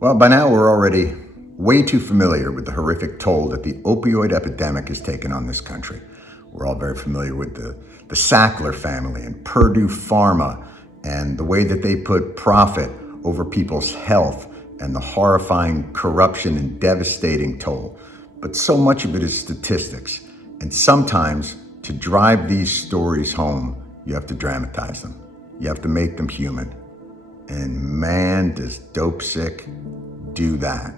Well, by now we're already way too familiar with the horrific toll that the opioid epidemic has taken on this country. We're all very familiar with the Sackler family and Purdue Pharma and the way that they put profit over people's health and the horrifying corruption and devastating toll. But so much of it is statistics. And sometimes to drive these stories home, you have to dramatize them. You have to make them human. And man, does Dopesick do that.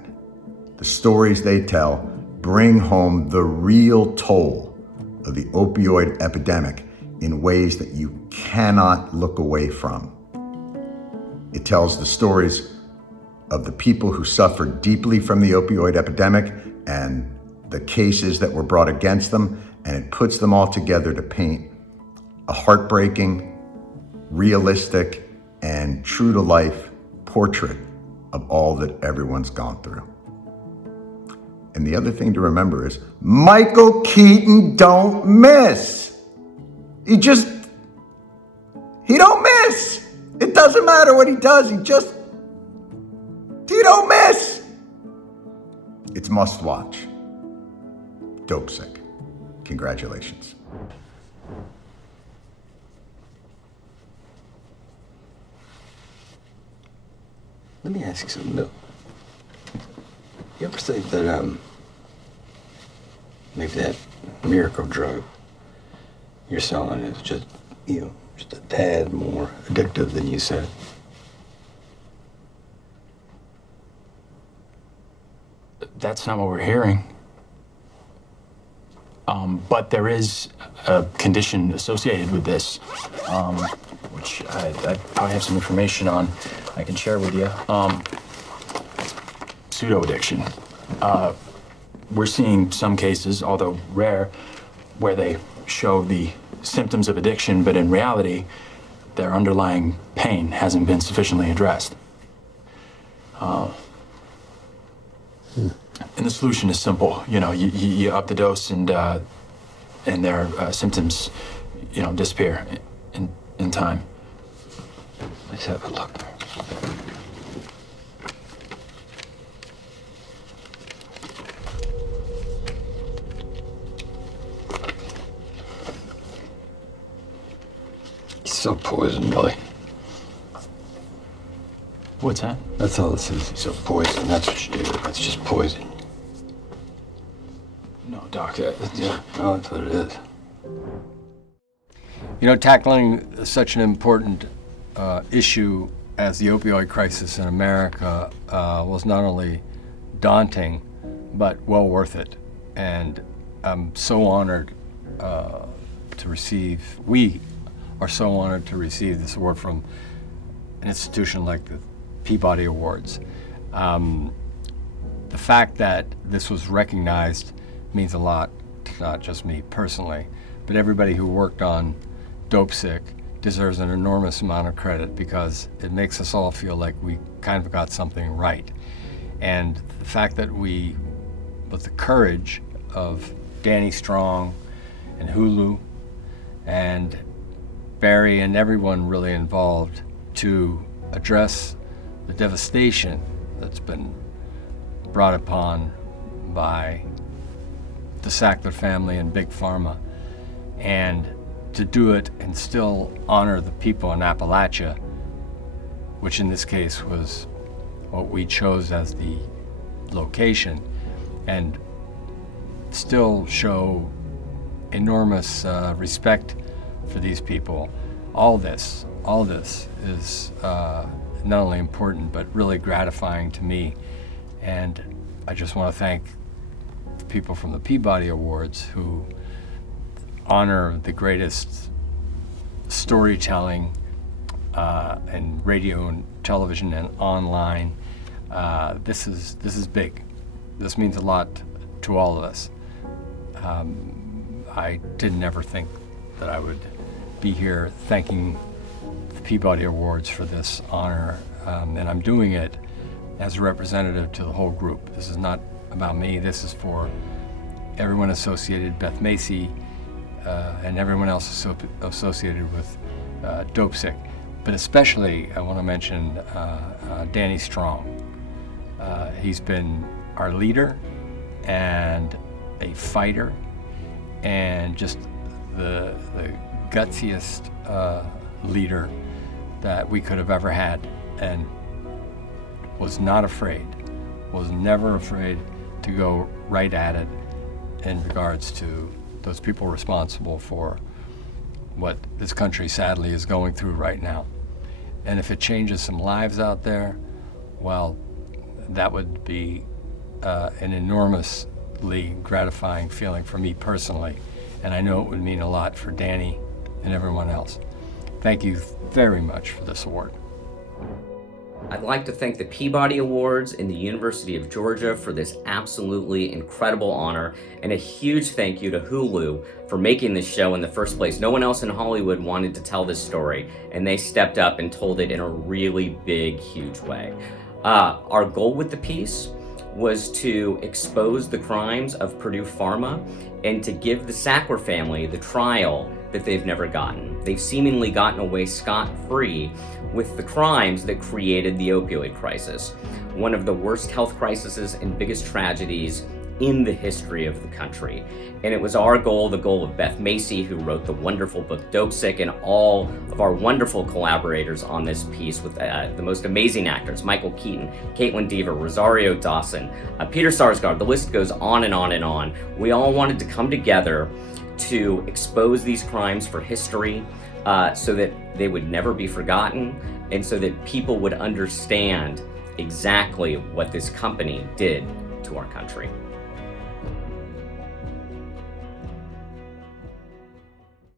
The stories they tell bring home the real toll of the opioid epidemic in ways that you cannot look away from. It tells the stories of the people who suffered deeply from the opioid epidemic and the cases that were brought against them, and it puts them all together to paint a heartbreaking, realistic, and true-to-life portrait of all that everyone's gone through. And the other thing to remember is Michael Keaton don't miss. He don't miss. It doesn't matter what he does, he don't miss. It's must watch. Dopesick. Congratulations. Let me ask you something, Bill. You ever think that, maybe that miracle drug you're selling is just, just a tad more addictive than you said? That's not what we're hearing. But there is a condition associated with this, which I probably have some information on I can share with you. Pseudo-addiction. We're seeing some cases, although rare, where they show the symptoms of addiction, but in reality, their underlying pain hasn't been sufficiently addressed. And the solution is simple. You up the dose and their symptoms, disappear in time. Let's have a look. He's so poisoned, Billy. What's that? That's all this is. He's so poisoned. That's what you do. That's just poison. No, Doc. No, that's what it is. Tackling such an important issue as the opioid crisis in America was not only daunting, but well worth it. And I'm so honored we are so honored to receive this award from an institution like the Peabody Awards. The fact that this was recognized means a lot to not just me personally, but everybody who worked on Dopesick deserves an enormous amount of credit because it makes us all feel like we kind of got something right. And the fact that we, with the courage of Danny Strong and Hulu and Barry and everyone really involved to address the devastation that's been brought upon by the Sackler family and Big Pharma, and to do it and still honor the people in Appalachia, which in this case was what we chose as the location, and still show enormous respect for these people. All this is not only important, but really gratifying to me. And I just want to thank the people from the Peabody Awards who honor the greatest storytelling in radio and television and online. This is big. This means a lot to all of us. I didn't ever think that I would be here thanking the Peabody Awards for this honor, and I'm doing it as a representative to the whole group. This is not about me. This is for everyone associated, Beth Macy, and everyone else associated with Dopesick. But especially, I want to mention Danny Strong. He's been our leader and a fighter and just the gutsiest leader that we could have ever had, and was not afraid, was never afraid to go right at it in regards to those people responsible for what this country sadly is going through right now. And if it changes some lives out there, well, that would be an enormously gratifying feeling for me personally, and I know it would mean a lot for Danny and everyone else. Thank you very much for this award. I'd like to thank the Peabody Awards and the University of Georgia for this absolutely incredible honor, and a huge thank you to Hulu for making this show in the first place. No one else in Hollywood wanted to tell this story, and they stepped up and told it in a really big, huge way. Our goal with the piece was to expose the crimes of Purdue Pharma and to give the Sackler family the trial that they've never gotten. They've seemingly gotten away scot-free with the crimes that created the opioid crisis, one of the worst health crises and biggest tragedies in the history of the country. And it was our goal, the goal of Beth Macy, who wrote the wonderful book Dopesick, and all of our wonderful collaborators on this piece with the most amazing actors, Michael Keaton, Caitlin Dever, Rosario Dawson, Peter Sarsgaard, the list goes on and on and on. We all wanted to come together to expose these crimes for history, so that they would never be forgotten, and so that people would understand exactly what this company did to our country.